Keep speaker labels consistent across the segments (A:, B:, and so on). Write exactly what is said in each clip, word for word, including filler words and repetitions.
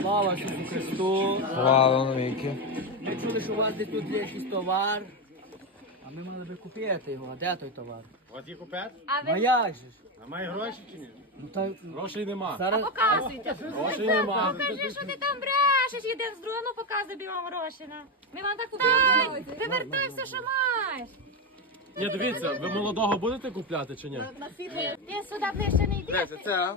A: Слава Ісусу Христу!
B: Слава навіки.
A: Ми чули, що у вас десь тут є якийсь товар, а ми мали би купити його. А де той товар?
C: От їх купити?
A: Ну а як же ж?
C: А має гроші чи ні?
A: Ну та
C: Грошей нема.
A: зараз...
D: Показуйте.
C: Грошей нема.
D: Покажи, що ти там брешеш, один з другого, ну показуй вам гроші. на. Ми вам так купили. Привертай все, що маєш.
C: Ні, дивіться, ви молодого будете купляти чи ні?
D: Ти сюди ближче не йди.
B: Це?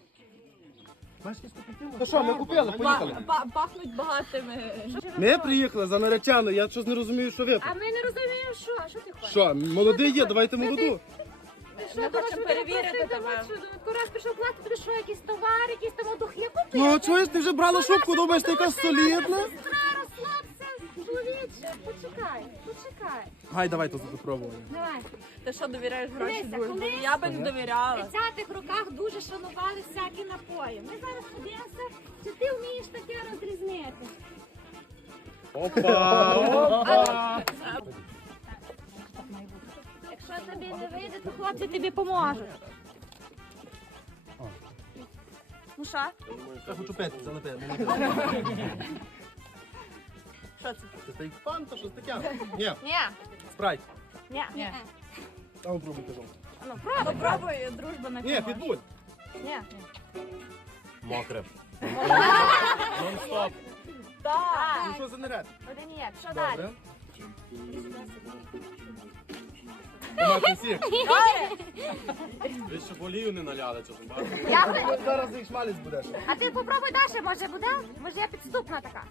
E: Ну що, ми купили, поїхали.
F: Пахнуть багатими.
E: Ми приїхали за нареченою, я щось не розумію, що ви.
D: А ми не розуміємо, що. Що ти хочеш?
E: Що, молодий є, давайте молоду.
D: Що,
F: Ми
D: думаєш,
F: хочемо
D: що ти
F: перевірити
D: хочеш,
F: тебе.
D: думаєш, що раз пішов платити, тобі що, якийсь товар, якісь там духи купити?
E: Ну, чуєш, ти вже брала шубку, думаєш, ти якась солідна?
D: Сестра, розслабся, чоловіче, почекай, почекай.
E: Гай, давай тут попробуємо.
D: Давай.
F: Ти що, довіряєш гроші
D: Дивися,
F: дружбі?
D: колись-
F: Я би не
D: В
F: довіряла.
D: тридцятих роках дуже шанували всякі напої. Ми зараз подивимося, чи ти вмієш таке розрізнити.
E: Опа!
D: Якщо тобі не вийде, то хлопці тобі поможуть.
F: Ну що?
E: Я хочу пити, це не пити.
F: Що це?
E: Це стоїть фанта, щось таке? Ні,
F: Ні.
E: спрайт.
F: Ні. Ні.
E: А ну пробуй, кажу.
F: Ну, пробуй. Попробуй, дружба не
E: Ні, підбуль.
F: Ні.
C: Мокре.
F: Так.
E: Ну що за наряд?
D: Один є. Що далі?
E: Добре. Томатний сік.
C: Ви ще олію не наляли, чи ж
D: Я...
E: От зараз їх шмалець будеш.
D: А ти попробуй далі, може буде? Може я підступна така.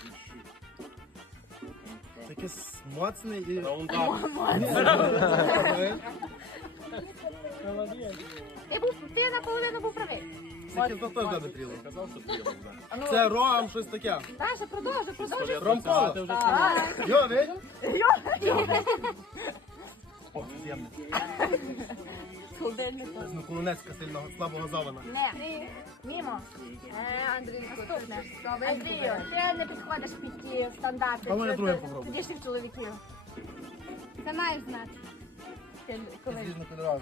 E: Таке смачне і...
C: Раундап.
D: Ти був, ти наполовину був правий.
E: Це кілька теж не тріло.
C: Казав, що тріло.
E: Це ром, щось таке.
D: Далі, продовжуй, продовжуй.
E: Ром
C: Ти
E: кола.
C: вже
E: Йо, ви?
F: Холодильник.
E: Ну, Колонецька сильно слабого завана.
D: Не, мімо. Е, Андрій, наступне. Андрію, ти не підходиш під ті стандарти.
E: А ну, я друге попробую.
D: Тодішніх чоловіків. Це маєш знати.
E: З різнокольорові.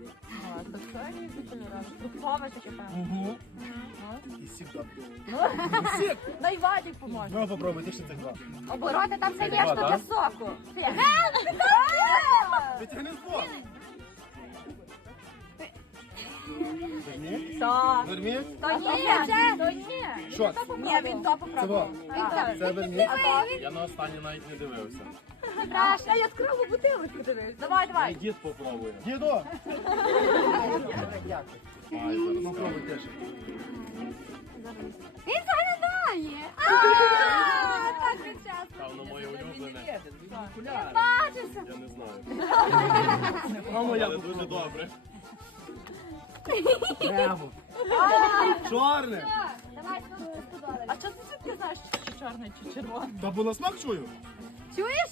F: Фруктове таке, певно.
E: Угу. І сік добре.
F: Дай Вадик поможе.
E: Ну, попробуй, ти ще цих два.
D: Обороти там це є,
E: Два,
D: що
E: да?
D: для соку. Ти-
E: Витягни з двох.
F: Так.
E: Верміть.
D: То ні, то ні.
E: Що?
F: Ні, він то
E: Це
F: попробував.
E: во. Це верміть.
C: Я на останнє навіть не дивився.
D: Краще.
F: Я яскраву бутилочку дивись. Давай, давай.
C: Дід попробує.
E: Дідо. Ну, пробуй теж.
D: Він заглядає. А, так він часто.
C: Певно, моє улюблене.
D: Бачишся.
C: Я не знаю.
E: Мамо, я
C: Але дуже добре.
E: Прямо. Чорне.
D: Давай, сто доларів.
F: А що ти звідки знаєш, чи чорний, чи червоний?
E: Та бо на смак чую.
D: Чуєш?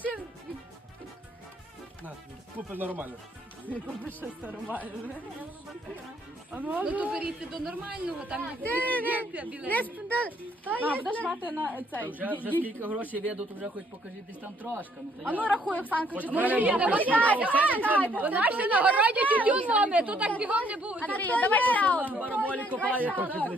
E: На, купи нормально.
F: Купи щось нормальне.
G: Ну то беріть до нормального, там є біле.
F: А, будеш мати на цей.
A: Вже, вже скільки грошей веду, то вже хоч покажіть десь там трошки. Ну, то
F: А ну
A: я-
F: рахуй, Оксанка, чи
C: мене
F: ти
C: добре.
G: Наші на городі тютюн ломи, тут так бігом не буде.
D: Андрій, давай ще одну.
A: Бараболі копає.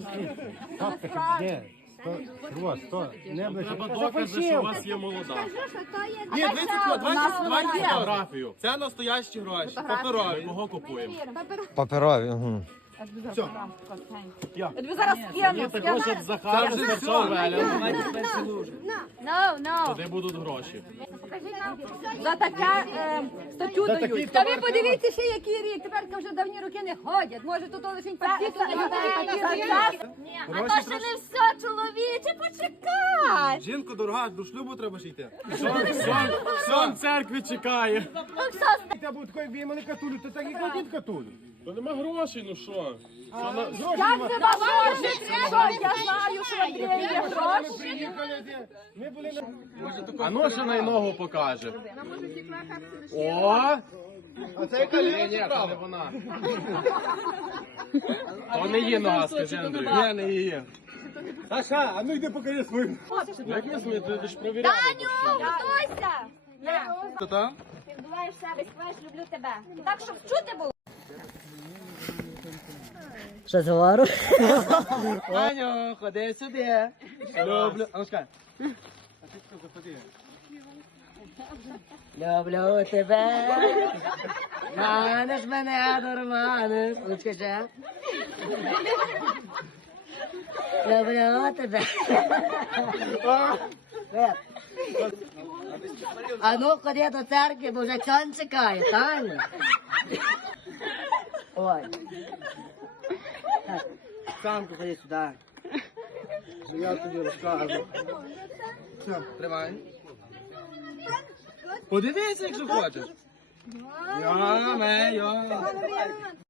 C: Треба докази, що у вас є молода.
E: Ні, двадцять кіло, двадцять, двадцять кіло.
C: Фотографію.
E: Це настоящі гроші,
C: Ми
E: паперові.
C: кого купуємо?
B: Паперові. Угу.
E: Все.
F: Я тобі зараз скину.
C: Також от Захар,
E: Це вже
C: Старцов,
E: все.
C: Веля.
A: Давайте тепер цілу вже.
D: No, no.
C: Туди будуть гроші.
F: За таке е, статтю дають.
G: Та ви подивіться ще який рік, тепер вже давні роки не ходять. Може тут лише пакету не
D: Ні, а то ще не все, чоловіче, почекай.
E: Жінку дорога, до шлюбу треба ще йти.
C: Сон церкві чекає.
E: Я був такий, якби мене катулю, то так і кладіть катулю.
C: То нема грошей, ну що?
F: Як це бажаєш? Що, я знаю, що в Андрія є гроші.
E: Приїхали, де- ми були на...
C: А ну ще на ногу покаже. О!
E: А це яка
C: Ні,
E: ліва
C: ні,
E: чи
C: це не
E: права?
C: вона. То не її нога, скажи, Андрій.
E: Ні, не її. Аша, а ну йди покажи свою.
C: Як не змі, ти ж провіряла.
D: Таню, готуйся.
E: Хто там?
D: Ти вбиваєш себе, співаєш, люблю тебе. Так, щоб чути було.
A: Що за вару? Аню, ходи сюди.
C: Люблю. А ну скажи.
A: Люблю тебе. Маниш мене, дурманиш. Ну, скажи. Люблю тебе. А ну, ходи до церкви, бо вже чон чекає, Таня. Ой. Так, Самку, ходи сюди.
C: Я тобі розкажу. Все, тримай. Подивися, якщо хочеш. Я, ме, я.